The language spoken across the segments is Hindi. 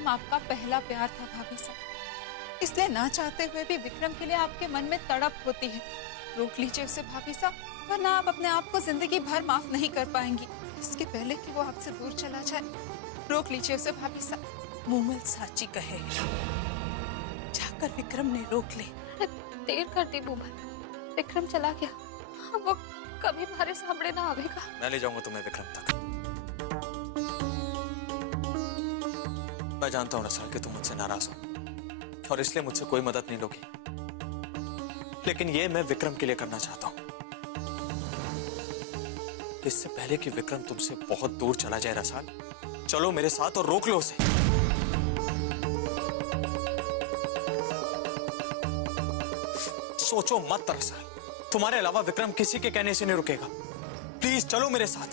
विक्रम आपका पहला प्यार था भाभी साहब, इसलिए ना चाहते हुए भी विक्रम के लिए आपके मन में तड़प होती है। रोक लीजिए उसे भाभी साहब, वरना आप अपने आप को जिंदगी भर माफ नहीं कर पाएंगी। इसके पहले कि वो आपसे दूर चला जाए, रोक लीजिए उसे भाभी साहब। मूमल साची कहे, जाकर विक्रम ने रोक ले। देर कर दी मूमल, विक्रम चला गया, वो कभी हमारे सामने ना आवेगा। मैं ले जाऊंगा तुम्हें विक्रम तक। मैं जानता हूं रसाल कि तुम मुझसे नाराज हो और इसलिए मुझसे कोई मदद नहीं लोगी, लेकिन ये मैं विक्रम के लिए करना चाहता हूं। इससे पहले कि विक्रम तुमसे बहुत दूर चला जाए रसाल, चलो मेरे साथ और रोक लो उसे। सोचो मत रसाल, तुम्हारे अलावा विक्रम किसी के कहने से नहीं रुकेगा। प्लीज चलो मेरे साथ,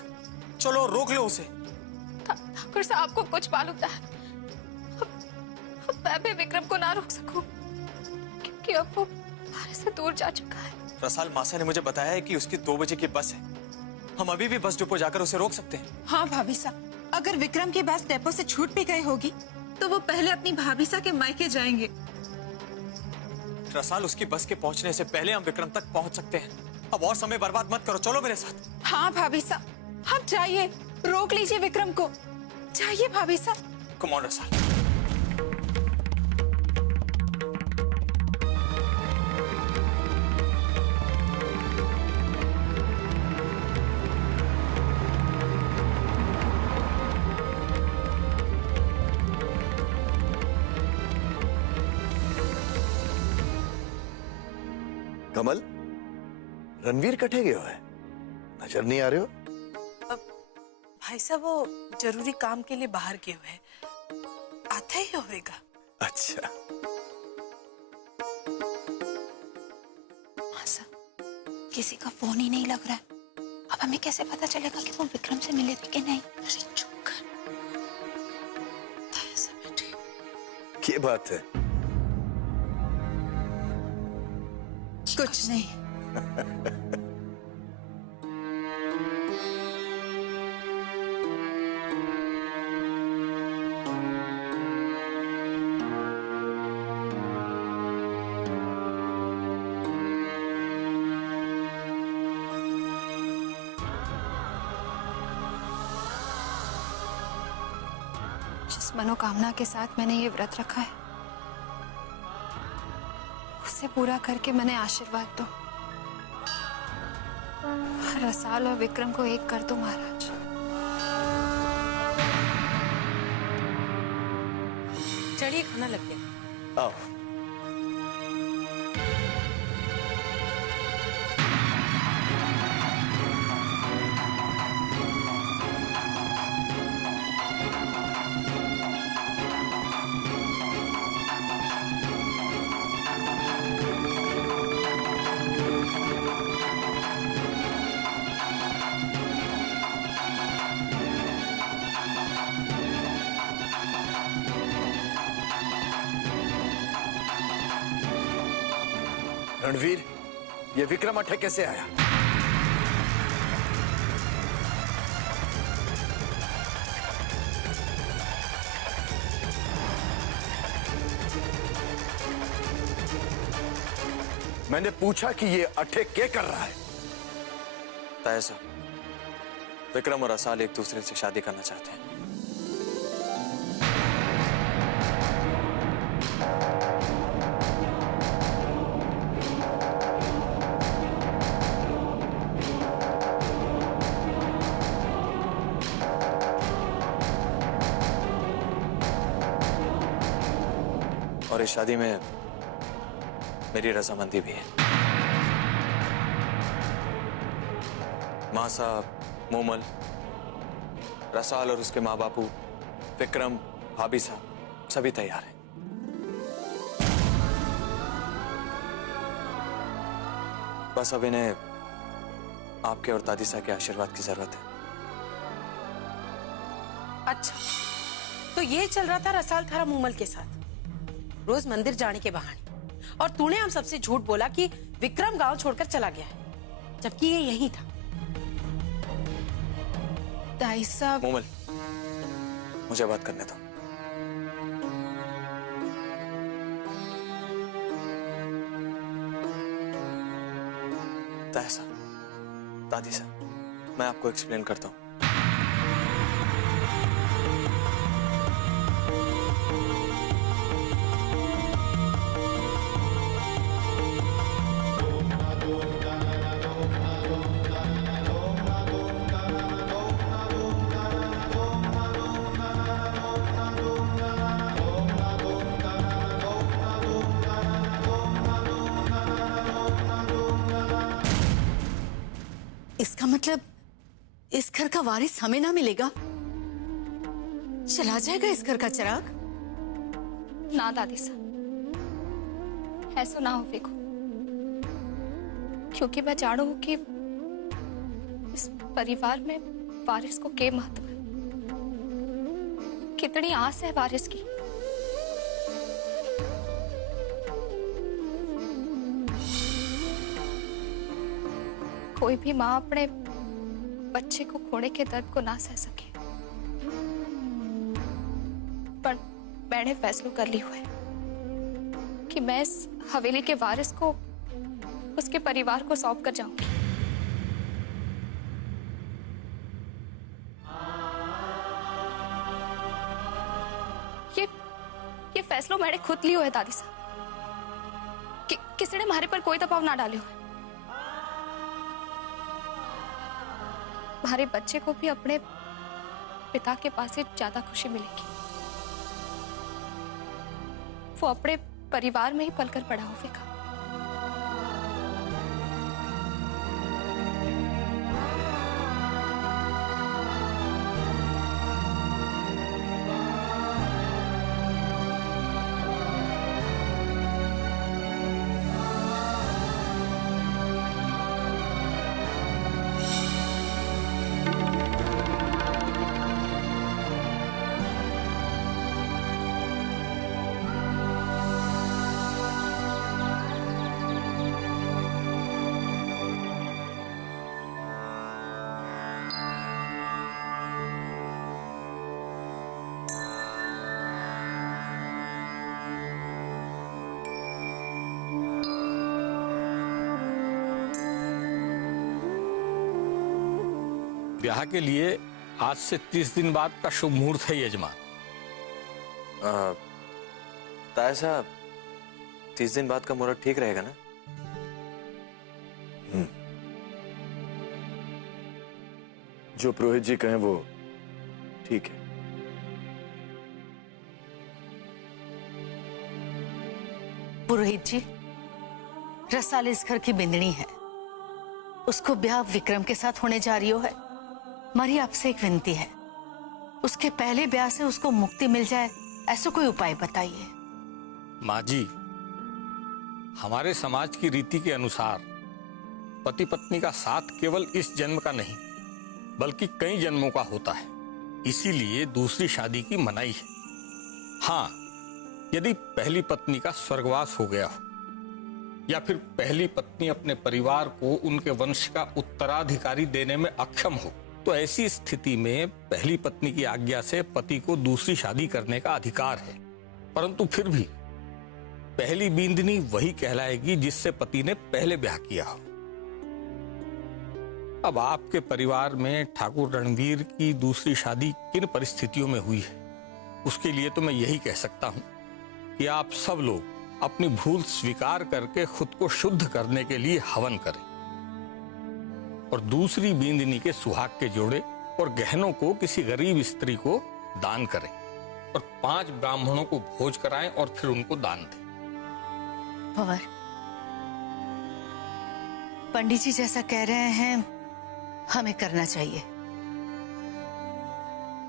चलो रोक लो उसे। ठाकुर साहब को कुछ मालूम था, मैं भी विक्रम को ना रोक सकूं, क्योंकि अब वो हमारे से दूर जा चुका है। रसाल, मासा ने मुझे बताया है कि उसकी 2 बजे की बस है। हम अभी भी बस डिपो जाकर उसे रोक सकते हैं। हाँ भाभी साहब, अगर विक्रम की बस डिपो से छूट भी गई होगी तो वो पहले अपनी भाभी साहब के मायके जाएंगे। रसाल, उसकी बस के पहुंचने से पहले हम विक्रम तक पहुंच सकते हैं। अब और समय बर्बाद मत करो, चलो मेरे साथ। हाँ भाभी साहब, आप जाइए, रोक लीजिए विक्रम को, जाइए भाभी साहब। कम ऑन रसाल। कमल, रणवीर कटे गयो है, नजर नहीं आ रहे हो। भाई साहब वो जरूरी काम के लिए बाहर गए हुए, आता ही होगा। अच्छा, मासा, किसी का फोन ही नहीं लग रहा है, अब हमें कैसे पता चलेगा कि वो विक्रम से मिले भी कि नहीं? अरे चुप कर। क्या बात है? कुछ नहीं। जिस मनोकामना के साथ मैंने ये व्रत रखा है, उसे पूरा करके मैंने आशीर्वाद दो। रसाल और विक्रम को एक कर दो महाराज। चलिए, खाना लग गया। आओ। रणवीर, ये विक्रम अठे कैसे आया? मैंने पूछा कि ये अठे क्या कर रहा है? तायसा, विक्रम और रसाल एक दूसरे से शादी करना चाहते हैं। और इस शादी में मेरी रजामंदी भी है। मासा, मोमल, रसाल और उसके माँ बापू, विक्रम, भाभी साहब सभी तैयार हैं। बस अब इन्हें आपके और दादीसा के आशीर्वाद की जरूरत है। अच्छा, तो ये चल रहा था रसाल थारा मूमल के साथ रोज मंदिर जाने के बहाने, और तूने हम सबसे झूठ बोला कि विक्रम गांव छोड़कर चला गया है, जबकि ये यही था। ताई साहब, मोमल, मुझे बात करने दो। ताया साहब, दादी साहब, मैं आपको एक्सप्लेन करता हूँ। इसका मतलब इस घर का वारिस हमें ना मिलेगा, चला जाएगा इस घर का चिराग। ना दादी साहब, ऐसा ना हो देखो, क्योंकि मैं जानू हूं कि इस परिवार में वारिस को के महत्व है, कितनी आस है वारिस की। कोई भी माँ अपने बच्चे को खोने के दर्द को ना सह सके, पर मैंने फैसला कर लिया है कि मैं इस हवेली के वारिस को उसके परिवार को सौंप कर जाऊंगी। ये फैसला मैंने खुद लिया है दादी साहब, कि किसी ने हमारे पर कोई दबाव ना डाले हो। हमारे बच्चे को भी अपने पिता के पास से ज्यादा खुशी मिलेगी। वो अपने परिवार में ही पलकर बड़ा होगा। ब्याह के लिए आज से 30 दिन बाद का शुभ मुहूर्त है यजमान। ताया साहब, 30 दिन बाद का मुहूर्त ठीक रहेगा ना? जो पुरोहित जी कहें वो ठीक है। पुरोहित जी, रसाल इस घर की बिंदनी है, उसको ब्याह विक्रम के साथ होने जा रही है। हमारी आपसे एक विनती है, उसके पहले ब्याह से उसको मुक्ति मिल जाए, ऐसा कोई उपाय बताइए। माँ जी, हमारे समाज की रीति के अनुसार पति पत्नी का साथ केवल इस जन्म का नहीं बल्कि कई जन्मों का होता है, इसीलिए दूसरी शादी की मनाही है। हाँ, यदि पहली पत्नी का स्वर्गवास हो गया हो या फिर पहली पत्नी अपने परिवार को उनके वंश का उत्तराधिकारी देने में अक्षम हो, तो ऐसी स्थिति में पहली पत्नी की आज्ञा से पति को दूसरी शादी करने का अधिकार है। परंतु फिर भी पहली बींदनी वही कहलाएगी जिससे पति ने पहले ब्याह किया हो। अब आपके परिवार में ठाकुर रणवीर की दूसरी शादी किन परिस्थितियों में हुई है, उसके लिए तो मैं यही कह सकता हूं कि आप सब लोग अपनी भूल स्वीकार करके खुद को शुद्ध करने के लिए हवन करें और दूसरी बींदनी के सुहाग के जोड़े और गहनों को किसी गरीब स्त्री को दान करें और 5 ब्राह्मणों को भोज कराएं और फिर उनको दान दें। भंवर, पंडित जी जैसा कह रहे हैं हमें करना चाहिए।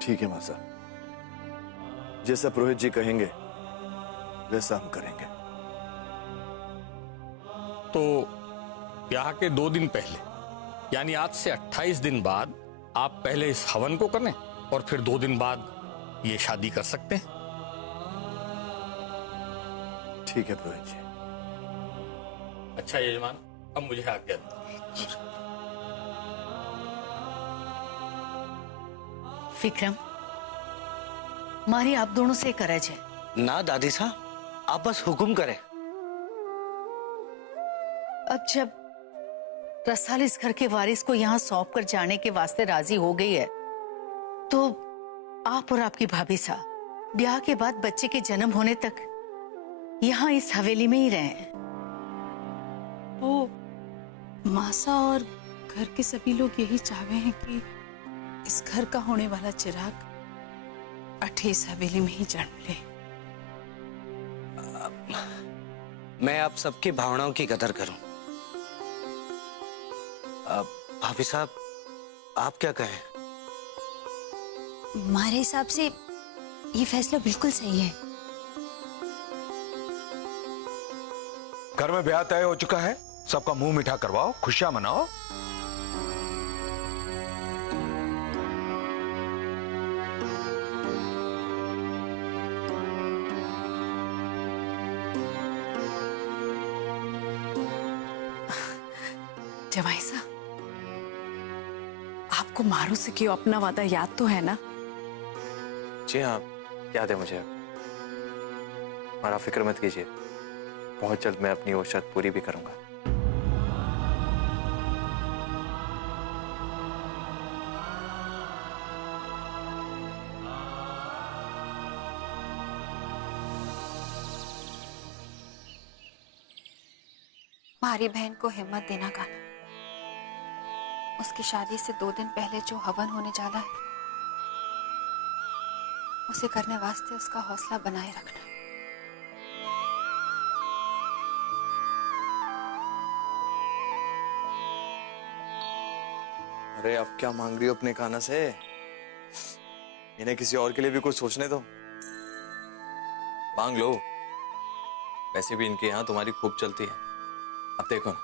ठीक है मासा, जैसा पुरोहित जी कहेंगे वैसा हम करेंगे। तो ब्याह के 2 दिन पहले यानी आज से 28 दिन बाद आप पहले इस हवन को करें और फिर 2 दिन बाद ये शादी कर सकते हैं। ठीक है पुरोहित जी। अच्छा यजमान, अब मुझे आज्ञा दीजिए। विक्रम, मारी आप दोनों से करे छे। ना दादी साहब, आप बस हुक्म करें। अब जब रसाल इस घर के वारिस को यहाँ सौंप कर जाने के वास्ते राजी हो गई है, तो आप और आपकी भाभी साहब ब्याह के बाद बच्चे के जन्म होने तक यहाँ इस हवेली में ही रहें। वो मासा और घर के सभी लोग यही चाहते हैं कि इस घर का होने वाला चिराग अठे इस हवेली में ही जन्म ले। मैं आप सबकी भावनाओं की कदर करूं। भाभी साहब, आप क्या कहें? हमारे हिसाब से ये फैसला बिल्कुल सही है। घर में ब्याह तय हो चुका है, सबका मुंह मीठा करवाओ, खुशियां मनाओ। जवाई साहब, आपको मारू से क्यों अपना वादा याद तो है ना? जी हाँ, याद है मुझे। और आप फिक्र मत कीजिए, बहुत जल्द मैं अपनी वो शर्त पूरी भी करूंगा। हमारी बहन को हिम्मत देना गाना। उसकी शादी से 2 दिन पहले जो हवन होने जाना है, उसे करने वास्ते उसका हौसला बनाए रखना। अरे आप क्या मांग रही हो अपने काना से? इन्हें किसी और के लिए भी कुछ सोचने दो। मांग लो, वैसे भी इनके यहाँ तुम्हारी खूब चलती है। अब देखो ना,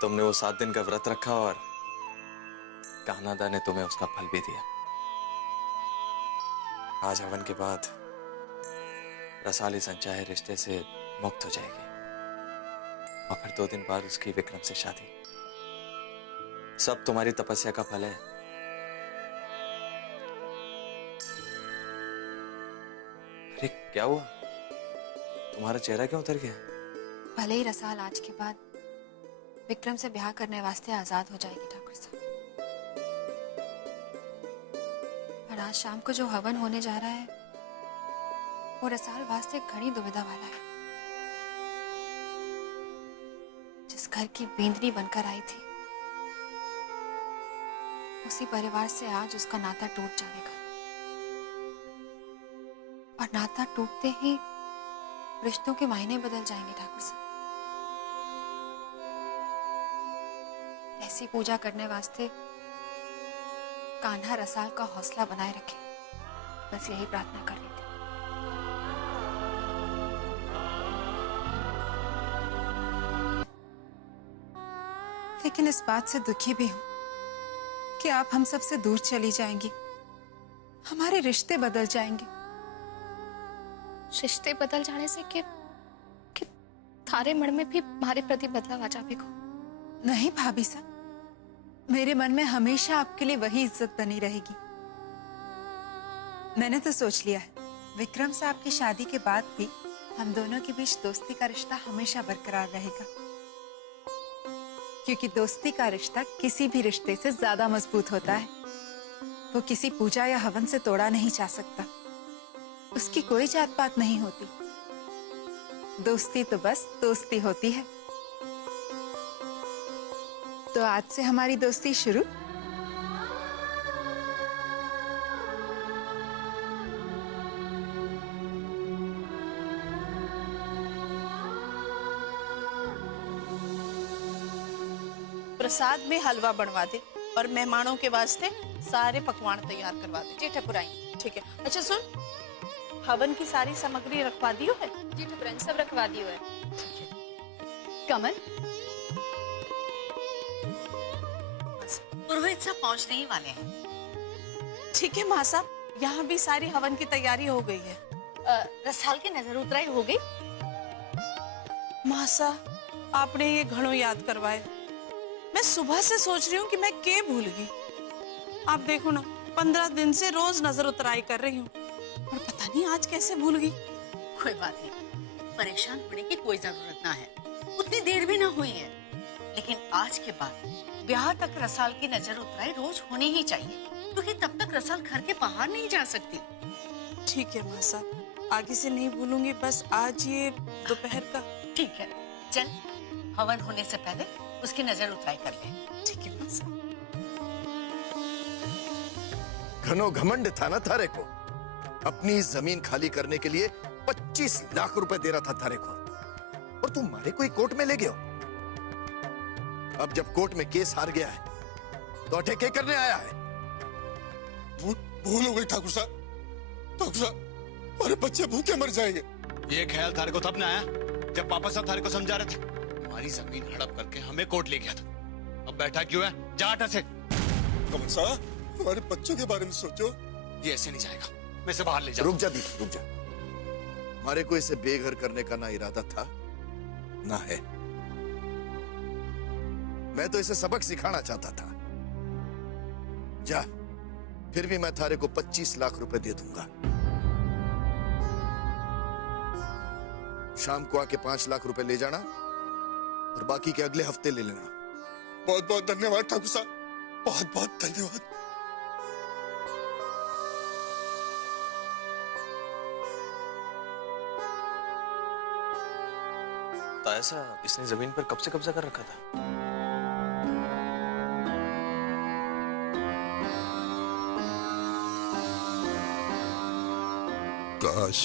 तुमने वो 7 दिन का व्रत रखा और कान्हा ने तुम्हें उसका फल भी दिया। आज हवन के बाद रसाल इस अनचाहे रिश्ते से मुक्त हो जाएगी और फिर 2 दिन बाद उसकी विक्रम से शादी। सब तुम्हारी तपस्या का फल है। अरे क्या हुआ? तुम्हारा चेहरा क्यों उतर गया? भले ही रसाल आज के बाद विक्रम से ब्याह करने वास्ते आजाद हो जाएगी ठाकुर साहब, और आज शाम को जो हवन होने जा रहा है वो रसाल वास्ते घनी दुविधा वाला है। जिस घर की बेंदनी बनकर आई थी, उसी परिवार से आज उसका नाता टूट जाएगा, और नाता टूटते ही रिश्तों के मायने बदल जाएंगे ठाकुर साहब। ऐसी पूजा करने वास्ते कान्हा रसाल का हौसला बनाए रखे, बस यही प्रार्थना कर लेते। लेकिन इस बात से दुखी भी हूं कि आप हम सबसे दूर चली जाएंगी, हमारे रिश्ते बदल जाएंगे। रिश्ते बदल जाने से कि थारे मन में भी हमारे प्रति बदलाव आ जाएगा? नहीं भाभी साहब, मेरे मन में हमेशा आपके लिए वही इज्जत बनी रहेगी। मैंने तो सोच लिया है, विक्रम साहब की शादी के बाद भी हम दोनों के बीच दोस्ती का रिश्ता हमेशा बरकरार रहेगा, क्योंकि दोस्ती का रिश्ता किसी भी रिश्ते से ज्यादा मजबूत होता है। वो किसी पूजा या हवन से तोड़ा नहीं जा सकता। उसकी कोई जात पात नहीं होती। दोस्ती तो बस दोस्ती होती है। तो आज से हमारी दोस्ती शुरू। प्रसाद में हलवा बनवा दे और मेहमानों के वास्ते सारे पकवान तैयार करवा दे। जी ठकुराई। ठीक है। अच्छा सुन, हवन की सारी सामग्री रखवा दियो है? जी ठकुराई, सब रखवा दियो है। कमल, पुरोहित साहब पहुंचने ही वाले हैं। ठीक है माँ साहब, यहाँ भी सारी हवन की तैयारी हो गई है। रसाल की नजर उतराई हो गई? माँ साहब, आपने ये घणो याद करवाए। मैं सुबह से सोच रही हूँ कि मैं क्या भूल गई। आप देखो ना, 15 दिन से रोज नजर उतराई कर रही हूँ और पता नहीं आज कैसे भूल गई। कोई बात नहीं, परेशान होने की कोई जरूरत ना है, उतनी देर भी ना हुई है। लेकिन आज के बाद ब्याह तक रसाल की नजर उतराई रोज होनी ही चाहिए, क्योंकि तब तक रसाल घर के बाहर नहीं जा सकती। ठीक है माँ साहब, आगे से नहीं भूलूंगी, बस आज ये दोपहर का। ठीक है, चल हवन होने से पहले उसकी नजर उतराई कर ले। ठीक है माँ साहब। घनो घमंड था ना थारे को, अपनी जमीन खाली करने के लिए 25 लाख रुपए दे रहा था थारे को, और तुम मारे कोई कोर्ट में ले गए हो। अब जब कोर्ट में केस हार गया है तो अटैक करने आया है। भूल हो गई ठाकुर साहब, ठाकुर साहब, हमारे बच्चे भूखे मर जाएंगे। ये ख्याल थारे को तब ना आया जब पापा साहब थारे को समझा रहे थे। हमारी जमीन हड़प करके हमें कोर्ट ले गया था, अब बैठा क्यों है? जा हटा से। कमल साहब, हमारे बच्चों के बारे में सोचो। ये ऐसे नहीं जाएगा, मैं इसे बाहर ले जाऊं। रुक जा दीदी, रुक जा। हमारे को इसे बेघर करने का ना इरादा था ना है। मैं तो इसे सबक सिखाना चाहता था। जा, फिर भी मैं थारे को 25 लाख रुपए दे दूंगा। शाम को आके 5 लाख रुपए ले जाना और बाकी के अगले हफ्ते ले लेना। बहुत बहुत धन्यवाद ठाकुर साहब, बहुत बहुत धन्यवाद। ताया साहब, इसने जमीन पर कब से कब्जा कर रखा था? काश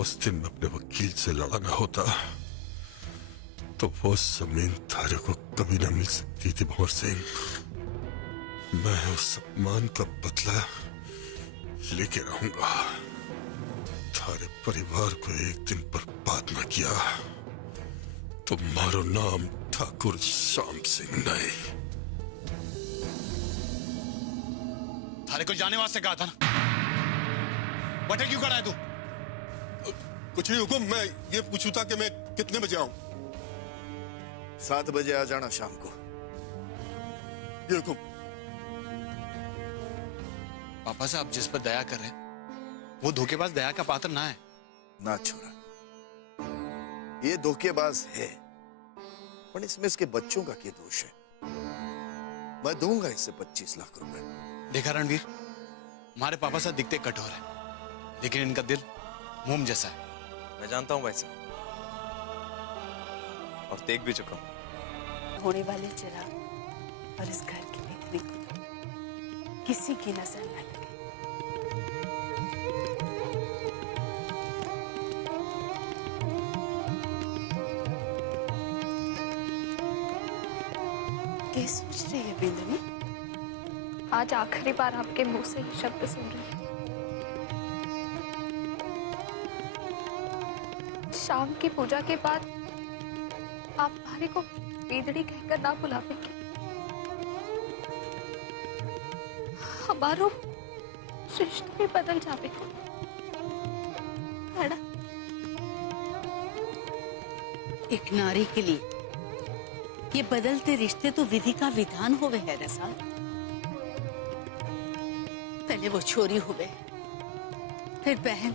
उस दिन मैं अपने वकील से लड़ा ना होता तो वो जमीन थारे को कभी ना मिल सकती थी भंवर सिंह। मैं उस अपमान का बदला लेके रहूंगा। थारे परिवार को एक दिन बर्बाद न किया तो मारो नाम ठाकुर श्याम सिंह नहीं। थारे को जाने वास्ते कहा था ना, बटे क्यों खड़ा है तू? कुछ नहीं हुकुम, मैं ये पूछू था कि मैं कितने बजे आऊं? 7 बजे आ जाना शाम को। ये हुकुम। पापा साहब जिस पर दया कर रहे हैं वो धोखेबाज दया का पात्र ना है। ना छोरा, ये धोखेबाज है, पर इसमें इसके बच्चों का क्या दोष है? मैं दूंगा इसे 25 लाख रुपए। देखा रणवीर, हमारे पापा साहब दिखते कठोर है, लेकिन इनका दिल मोम जैसा है। मैं जानता हूं भाई साहब, और देख भी चुका हूं। होने वाले चिराग और इस घर की बिक्री को किसी की नजर न लगे। क्या सोच रही है बिंदनी? आज आखिरी बार आपके मुंह से ये शब्द सुन रही हूँ। शाम की पूजा के बाद आप भारी को बेदड़ी कहकर ना बुलावेंगे। हमारो रिश्ते भी बदल जावेगा, है ना? एक नारी के लिए ये बदलते रिश्ते तो विधि का विधान होवे है रसाल। पहले वो छोरी हुए, फिर बहन,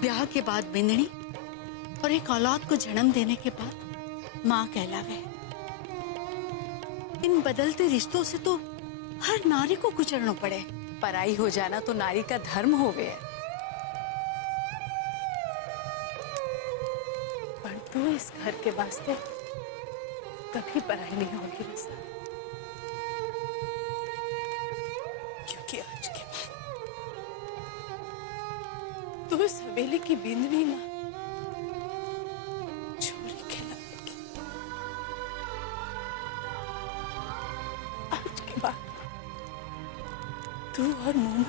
ब्याह के बाद बिंदनी, और एक औलाद को जन्म देने के बाद माँ कहलावे। इन बदलते रिश्तों से तो हर नारी को गुजरना पड़े। पराई हो जाना तो नारी का धर्म हो गया। पर तू इस घर के वास्ते कभी पराई नहीं होगी रसा, क्योंकि आज के बाद तू इस हवेली की बिंदनी ना छोरी कहलाएगी। आज के बाद तू और मोम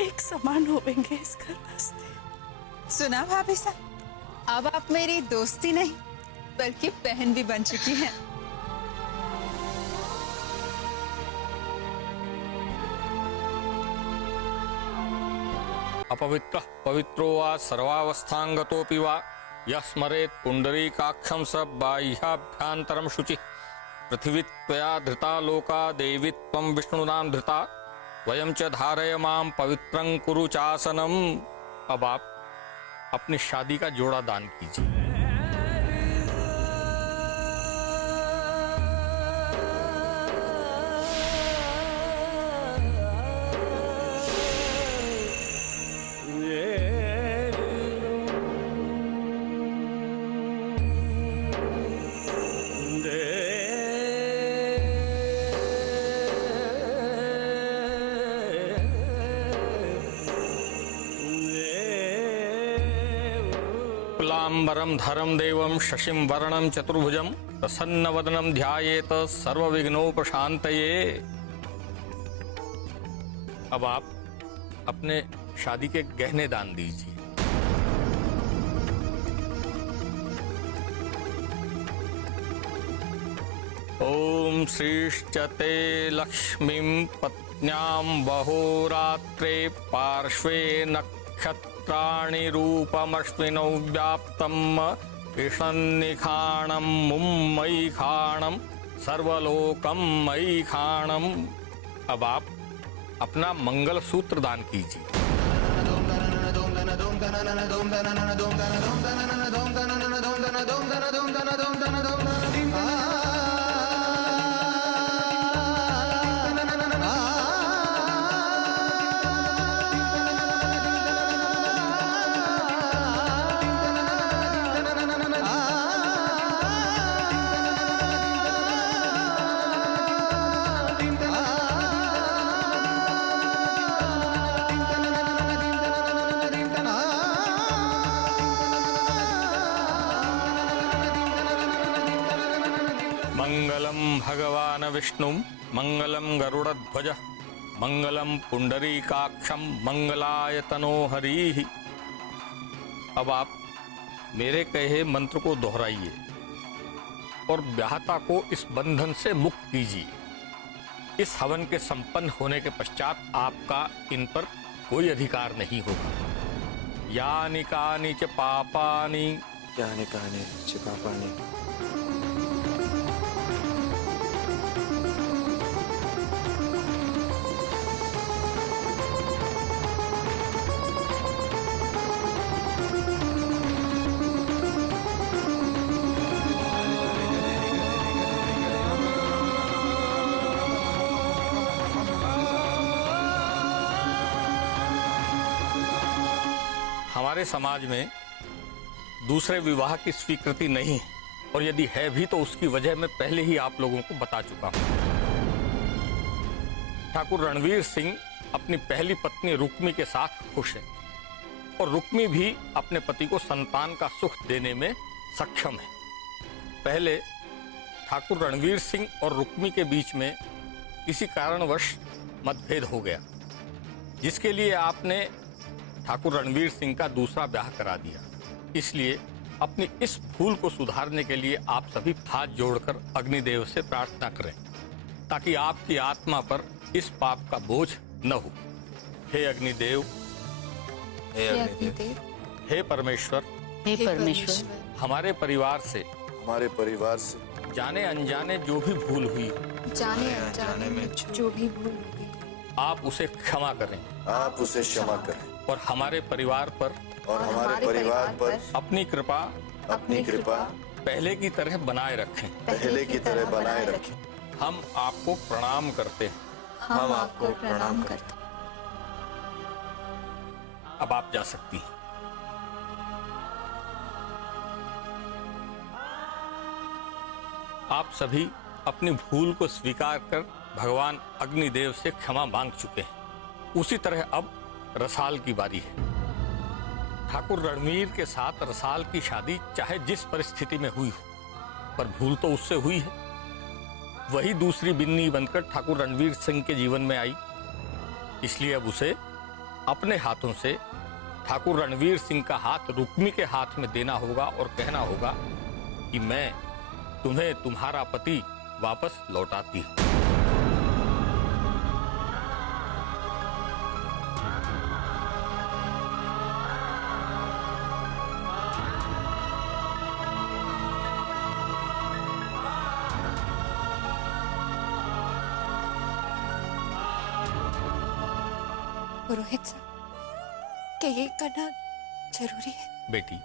एक समान होवेंगे इस घर वास्ते। सुना भाभी साहब, अब आप मेरी दोस्ती नहीं बल्कि बहन भी बन चुकी हैं। अपवित्रः पवित्रो वा सर्वावस्थांगतोऽपि वा यः स्मरेत् पुंडरीकाक्षं स बाह्याभ्यन्तरं शुचि। पृथिवी त्वया धृता लोका देवी त्वं विष्णुनां धृता वयं च धारय मां पवित्रं कुरु चासनम्। अब आप अपनी शादी का जोड़ा दान कीजिए। शुक्लांबरम धरम देवम शशिम वर्णम चतुर्भुजम प्रसन्नवदनम ध्यायेत सर्वविघ्नोपशांतये। अब आप अपने शादी के गहने दान दीजिए। ओम श्रीश्चते लक्ष्मीं पत्न्यां बहोरात्रे पार्श्वे नक्षत्राणि रूपमश्विनौ व्याप्तम् ईशन्निखाणं मुम्मयीखाणं सर्वलोकं मयीखाणम्। अब आप अपना मंगल सूत्र दान कीजिए। मंगलम भगवान विष्णु मंगलम गरुड़ध्वज मंगलम पुंडरीकाक्षम मंगलाय तनोहरि। अब आप मेरे कहे मंत्र को दोहराइए और ब्याहता को इस बंधन से मुक्त कीजिए। इस हवन के संपन्न होने के पश्चात आपका इन पर कोई अधिकार नहीं होगा। यानि कानि च पापानि यानि कानि च पापानि हमारे समाज में दूसरे विवाह की स्वीकृति नहीं है, और यदि है भी तो उसकी वजह मैं पहले ही आप लोगों को बता चुका हूं। ठाकुर रणवीर सिंह अपनी पहली पत्नी रुक्मी के साथ खुश है और रुक्मी भी अपने पति को संतान का सुख देने में सक्षम है। पहले ठाकुर रणवीर सिंह और रुक्मी के बीच में किसी कारणवश मतभेद हो गया, जिसके लिए आपने ठाकुर रणवीर सिंह का दूसरा ब्याह करा दिया। इसलिए अपनी इस भूल को सुधारने के लिए आप सभी हाथ जोड़कर अग्निदेव से प्रार्थना करें, ताकि आपकी आत्मा पर इस पाप का बोझ न हो। हे अग्निदेव, हे अग्निदेव, हे परमेश्वर, हे परमेश्वर, हमारे परिवार से जाने अनजाने जो भी भूल हुई, जाने अनजाने में जो भी भूल हुई, आप उसे क्षमा करें। और हमारे परिवार पर अपनी कृपा पहले की तरह बनाए रखें। हम आपको प्रणाम करते हैं। हम आपको प्रणाम करते हैं। अब आप जा सकती हैं। आप सभी अपनी भूल को स्वीकार कर भगवान अग्निदेव से क्षमा मांग चुके हैं। उसी तरह अब रसाल की बारी है। ठाकुर रणवीर के साथ रसाल की शादी चाहे जिस परिस्थिति में हुई हो, पर भूल तो उससे हुई है। वही दूसरी बिन्नी बनकर ठाकुर रणवीर सिंह के जीवन में आई। इसलिए अब उसे अपने हाथों से ठाकुर रणवीर सिंह का हाथ रुक्मी के हाथ में देना होगा और कहना होगा कि मैं तुम्हें तुम्हारा पति वापस लौटाती हूं। पुरोहित साहब, क्या ये करना जरूरी है? बेटी,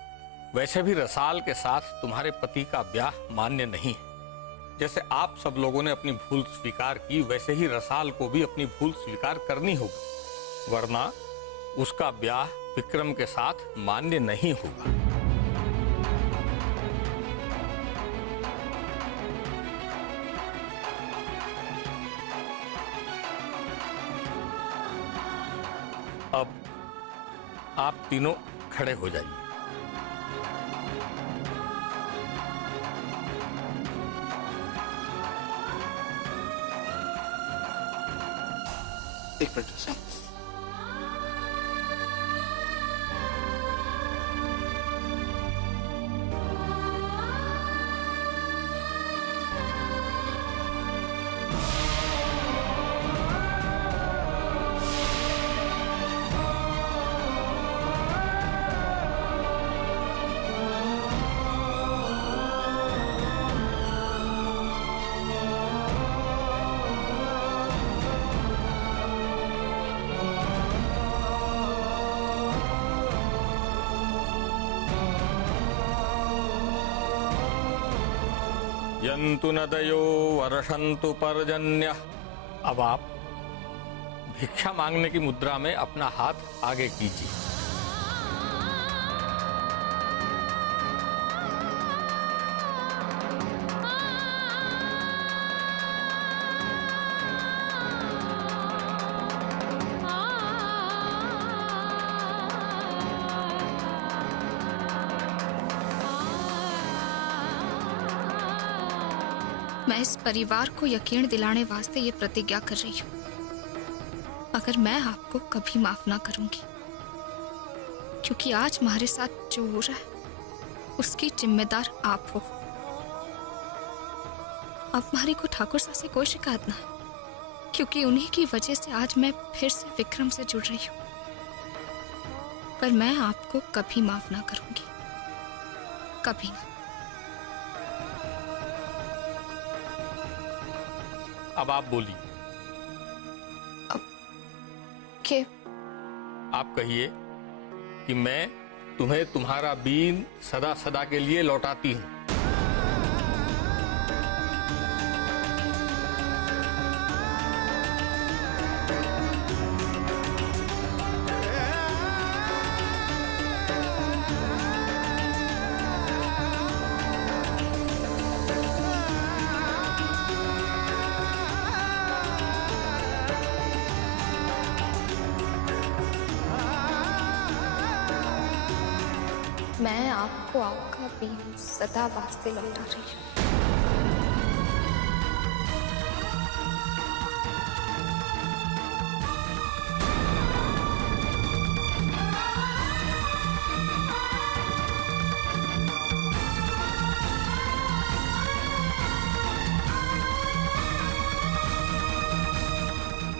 वैसे भी रसाल के साथ तुम्हारे पति का ब्याह मान्य नहीं है। जैसे आप सब लोगों ने अपनी भूल स्वीकार की, वैसे ही रसाल को भी अपनी भूल स्वीकार करनी होगी, वरना उसका ब्याह विक्रम के साथ मान्य नहीं होगा। अब आप तीनों खड़े हो जाइए। एक मिनट रसाल। यन्तु नदयो वर्षन्तु पर्जन्यः। अब आप भिक्षा मांगने की मुद्रा में अपना हाथ आगे कीजिए। मैं इस परिवार को यकीन दिलाने वास्ते ये प्रतिज्ञा कर रही हूँ, मगर मैं आपको कभी माफ ना करूंगी, क्योंकि आज हमारे साथ जो हो रहा है उसकी जिम्मेदार आप हो। अब हमारी को ठाकुर साहब से कोई शिकायत ना है, क्योंकि उन्हीं की वजह से आज मैं फिर से विक्रम से जुड़ रही हूँ। पर मैं आपको कभी माफ ना करूंगी, कभी ना। अब आप बोलिए। के आप कहिए कि मैं तुम्हें तुम्हारा बीन सदा सदा के लिए लौटाती हूं। मैं आपको आपका बीन सदा वास्ते लौटा रही हूँ।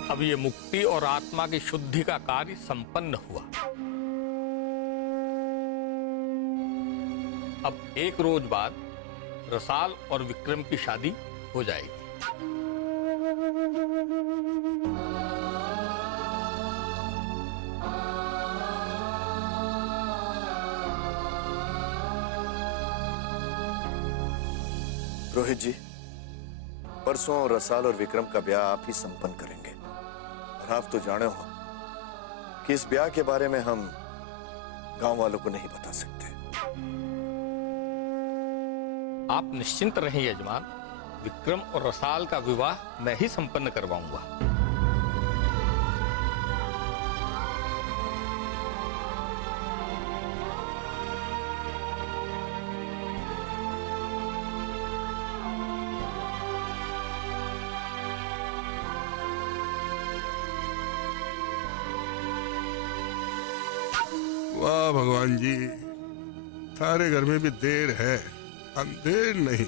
अब ये मुक्ति और आत्मा की शुद्धि का कार्य संपन्न हुआ। अब एक रोज बाद रसाल और विक्रम की शादी हो जाएगी। रोहित जी, परसों रसाल और विक्रम का ब्याह आप ही संपन्न करेंगे। और आप तो जाने हो कि इस ब्याह के बारे में हम गांव वालों को नहीं बता सकते। आप निश्चिंत रहें यजमान, विक्रम और रसाल का विवाह मैं ही संपन्न करवाऊंगा। वाह भगवान जी, थारे घर में भी देर है, अंधेर नहीं।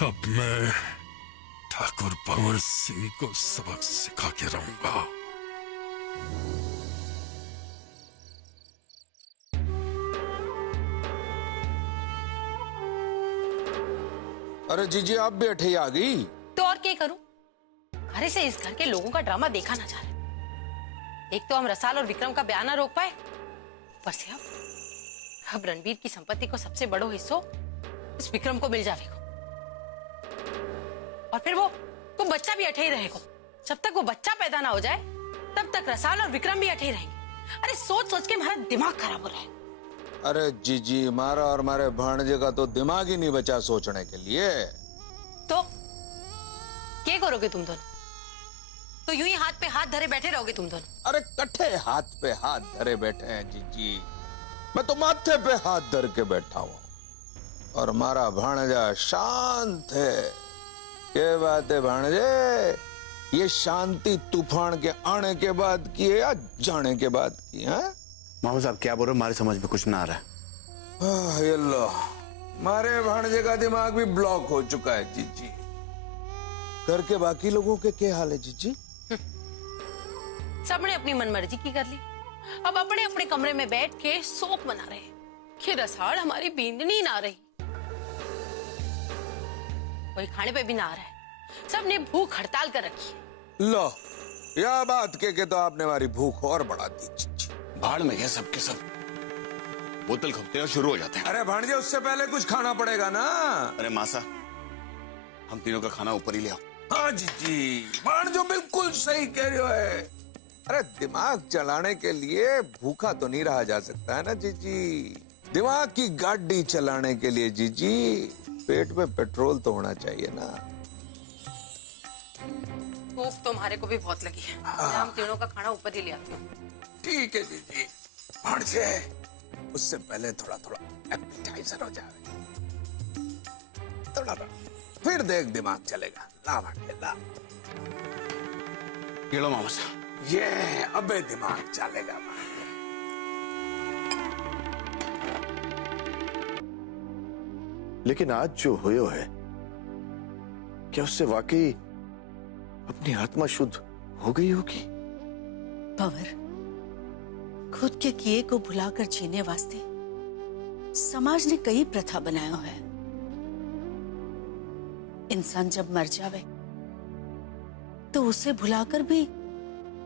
अब मैं ठाकुर पवन सिंह को सबक सिखा के रहूंगा। अरे जीजी, आप भी अठे आ गई? तो और क्या करूं? अरे से इस घर के लोगों का ड्रामा देखा ना जा रहा। एक तो हम रसाल और विक्रम का ब्याह ना रोक पाए, ऊपर से अब रणबीर की संपत्ति को सबसे बड़ो हिस्सो उस विक्रम को मिल जाएगा। और फिर वो बच्चा भी अठे ही रहेगा। जब तक वो बच्चा पैदा ना हो जाए तब तक रसाल और विक्रम भी अठे ही रहेंगे। अरे सोच सोच के हमारा दिमाग खराब हो रहा है। अरे जीजी, मारा और मारे भाणजे का तो दिमाग ही नहीं बचा सोचने के लिए। तो क्या करोगे तुम दोनों? तो यूं ही हाथ पे हाथ धरे बैठे रहोगे तुम दोनों? अरे कट्ठे हाथ पे हाथ धरे बैठे हैं जीजी। मैं तो माथे पे हाथ धर के बैठा हूं और हमारा भाणजा शांत है। क्या बात है भाणजे, ये शांति तूफान के आने के बाद की है या जाने के बाद की है? मामा साहब क्या बोल रहे हो, हमारे समझ में कुछ ना आ रहा है। ये लो, मारे भांजे का दिमाग भी ब्लॉक हो चुका है जीजी। घर के बाकी लोगों के क्या हाल है जीजी? सबने अपनी मनमर्जी की कर ली। अब अपने अपने कमरे में बैठ के शोक मना रहे हैं कि रसाल हमारी बींदनी ना रही, कोई खाने पे भी ना आ रहा है। सबने भूख हड़ताल कर रखी है। लो, यह बात के तो आपने हमारी भूख और बढ़ा दी जीजी। भाड़ में ये सब के सब बोतल खपते शुरू हो जाते हैं। अरे भांजे, उससे पहले कुछ खाना पड़ेगा ना। अरे मासा, हम तीनों का खाना ऊपर ही ले आओ। हाँ जीजी, भांजो बिल्कुल सही कह रहे हो है। अरे दिमाग चलाने के लिए भूखा तो नहीं रहा जा सकता है ना जीजी। दिमाग की गाड़ी चलाने के लिए जीजी पेट में पेट्रोल तो होना चाहिए ना। भूख तो हमारे को भी बहुत लगी है। हम तीनों का खाना ऊपर ही ले आते हैं। ठीक है जीजी। भांजे, उससे पहले थोड़ा थोड़ा एपेटाइजर हो जाए, थोड़ा फिर देख दिमाग चलेगा। ला भांजे ला। ये लो मामा साहब। ये अबे दिमाग चलेगा। लेकिन आज जो हुयो है, क्या उससे वाकई अपनी आत्मा शुद्ध हो गई होगी? भंवर, खुद के किए को भुलाकर जीने वास्ते समाज ने कई प्रथा बनाया है। इंसान जब मर जावे तो उसे भुलाकर भी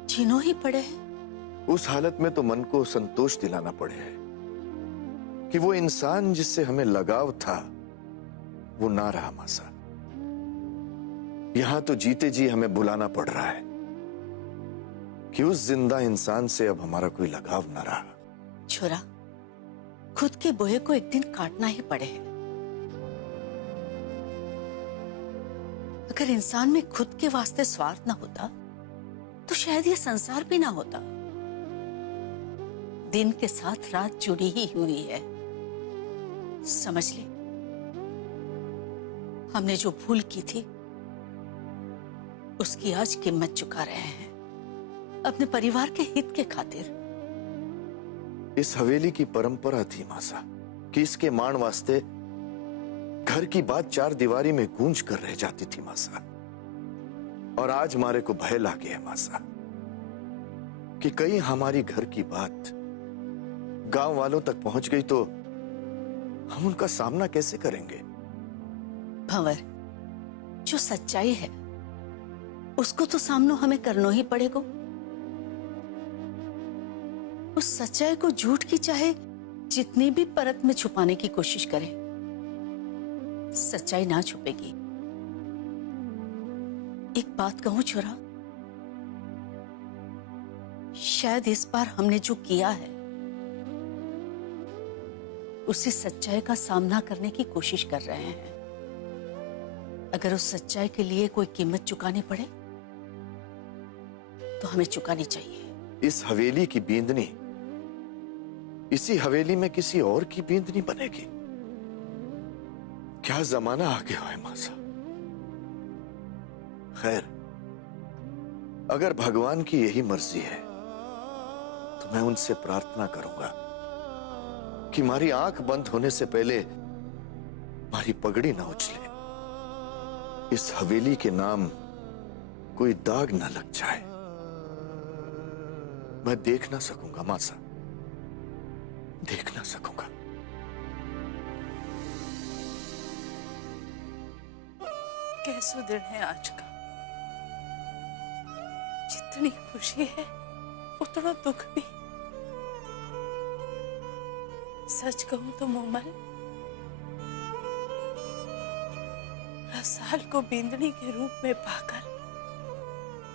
जीनो ही पड़े है। उस हालत में तो मन को संतोष दिलाना पड़े है कि वो इंसान जिससे हमें लगाव था वो ना रहा मासा। यहां तो जीते जी हमें बुलाना पड़ रहा है कि उस जिंदा इंसान से अब हमारा कोई लगाव ना रहा। छोरा, खुद के बोए को एक दिन काटना ही पड़े है। अगर इंसान में खुद के वास्ते स्वार्थ ना होता तो शायद ये संसार भी ना होता। दिन के साथ रात जुड़ी ही हुई है। समझ ले, हमने जो भूल की थी उसकी आज कीमत चुका रहे हैं अपने परिवार के हित के खातिर। इस हवेली की परंपरा थी मासा कि इसके मान वास्ते घर की बात चार दीवारी में गूंज कर रह जाती थी मासा। और आज मारे को भय लागे है मासा कि कहीं हमारी घर की बात गांव वालों तक पहुंच गई तो हम उनका सामना कैसे करेंगे? भंवर, जो सच्चाई है उसको तो सामना हमें करना ही पड़ेगा। उस सच्चाई को झूठ की चाहे जितनी भी परत में छुपाने की कोशिश करें, सच्चाई ना छुपेगी। एक बात कहूं छोरा, शायद इस बार हमने जो किया है उसी सच्चाई का सामना करने की कोशिश कर रहे हैं। अगर उस सच्चाई के लिए कोई कीमत चुकानी पड़े तो हमें चुकानी चाहिए। इस हवेली की बींदनी इसी हवेली में किसी और की बींदनी बनेगी? क्या जमाना आ गया है मासा। खैर, अगर भगवान की यही मर्जी है तो मैं उनसे प्रार्थना करूंगा कि हमारी आंख बंद होने से पहले हमारी पगड़ी ना उछले, इस हवेली के नाम कोई दाग ना लग जाए। मैं देख ना सकूंगा मासा, देख ना सकूंगा। कैसो दिन है आज का। जितनी खुशी है उतना दुख भी। सच कहूं तो मोमल, रसाल को बींदनी के रूप में पाकर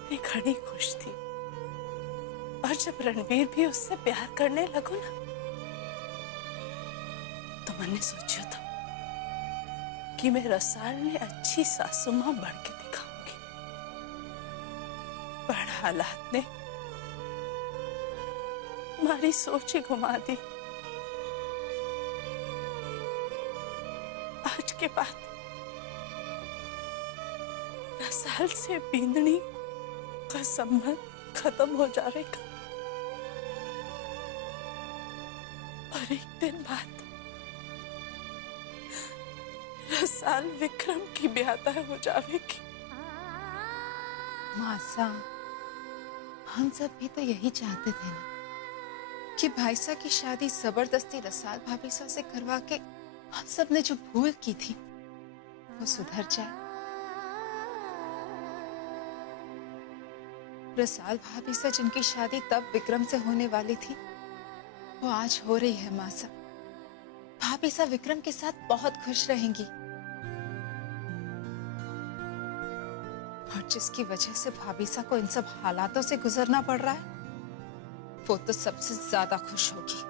मैं घड़ी खुश थी। और जब रणवीर भी उससे प्यार करने लगो ना तो मैंने सोचा था कि मैं रसाल ने अच्छी सासू मां बन के दिखाऊंगी। पर हालात ने हमारी सोच ही घुमा दी। आज के बाद रसाल से बींदनी का संबंध खत्म हो जाएगा और एक दिन बाद रसाल विक्रम की ब्याह हो जाएगी। मासा, हम सब भी तो यही चाहते थे ना कि भाईसा की शादी जबरदस्ती रसाल भाभीसा से करवा के हम सब ने जो भूल की थी वो सुधर जाए। रसाल भाभीसा जिनकी शादी तब विक्रम से होने वाली थी वो आज हो रही है। मासा, भाभीसा विक्रम के साथ बहुत खुश रहेंगी और जिसकी वजह से भाभीसा को इन सब हालातों से गुजरना पड़ रहा है वो तो सबसे ज्यादा खुश होगी।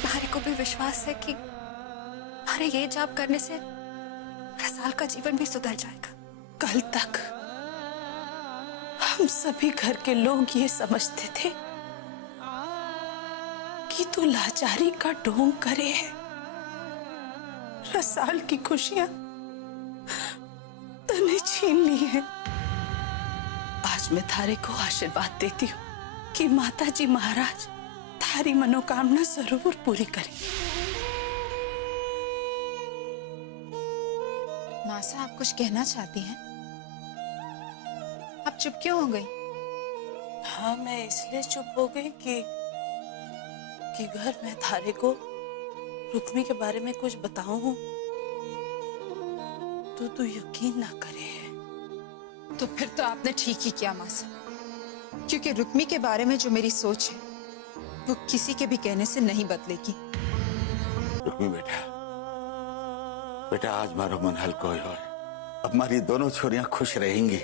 हमारे को भी विश्वास है कि हमारे ये जाप करने से रसाल का जीवन भी सुधर जाएगा। कल तक हम सभी घर के लोग ये समझते थे कि तू लाचारी का ढोंग करे है, रसाल की खुशियां तूने छीन ली है। आज मैं थारे को आशीर्वाद देती हूँ कि माताजी महाराज थारी मनोकामना जरूर पूरी करेंगे। मासा, आप कुछ कहना चाहती हैं? आप चुप क्यों हो गई? हाँ, मैं इसलिए चुप हो गई कि घर में थारे को रुक्मी के बारे में कुछ बताऊं तो तू यकीन ना करे। तो फिर तो आपने ठीक ही किया मासा, क्योंकि रुक्मी के बारे में जो मेरी सोच है वो किसी के भी कहने से नहीं बदलेगी। रुक्मी बेटा, बेटा आज मारो मन हल्को हो। अब हमारी दोनों छोरियां खुश रहेंगी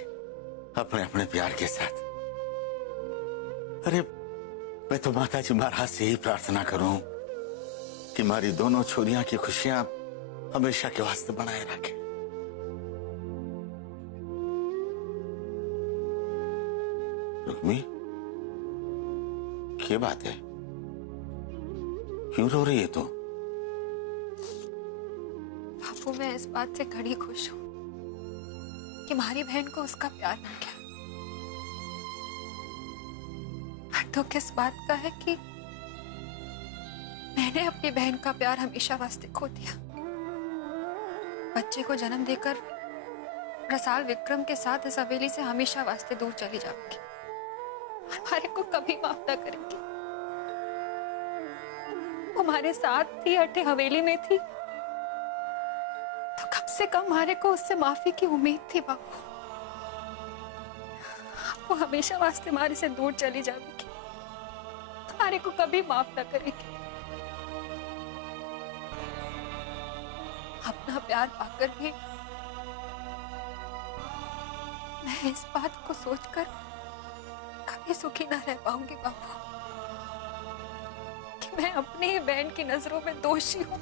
अपने अपने प्यार के साथ। अरे मैं तो माता जी महाराज से ही प्रार्थना करूं कि हमारी दोनों छोरियां की खुशियां हमेशा के वास्ते बनाए रखे। रुक्मी, क्या बात है? क्यों रो रही है तू? बापू, मैं इस बात से घड़ी खुश हूँ कि हमारी बहन को उसका प्यार मिल गया। दुख इस बात का है कि मैंने अपनी बहन का प्यार हमेशा वास्ते खो दिया। बच्चे को जन्म देकर रसाल विक्रम के साथ इस हवेली से हमेशा वास्ते दूर चली जाऊंगी और हमारे को कभी माफ ना करेंगी। वो हमारे साथ थी, अटे हवेली में थी, तो कम से कम हमारे को उससे माफी की उम्मीद थी। बाबू, वो हमेशा वास्ते हमारे से दूर चली जाएगी, हमारे को कभी माफ ना करेगी। अपना प्यार पाकर भी मैं इस बात को सोचकर कभी सुखी ना रह पाऊंगी बाबू कि मैं अपनी ही बहन की नजरों में दोषी हूँ।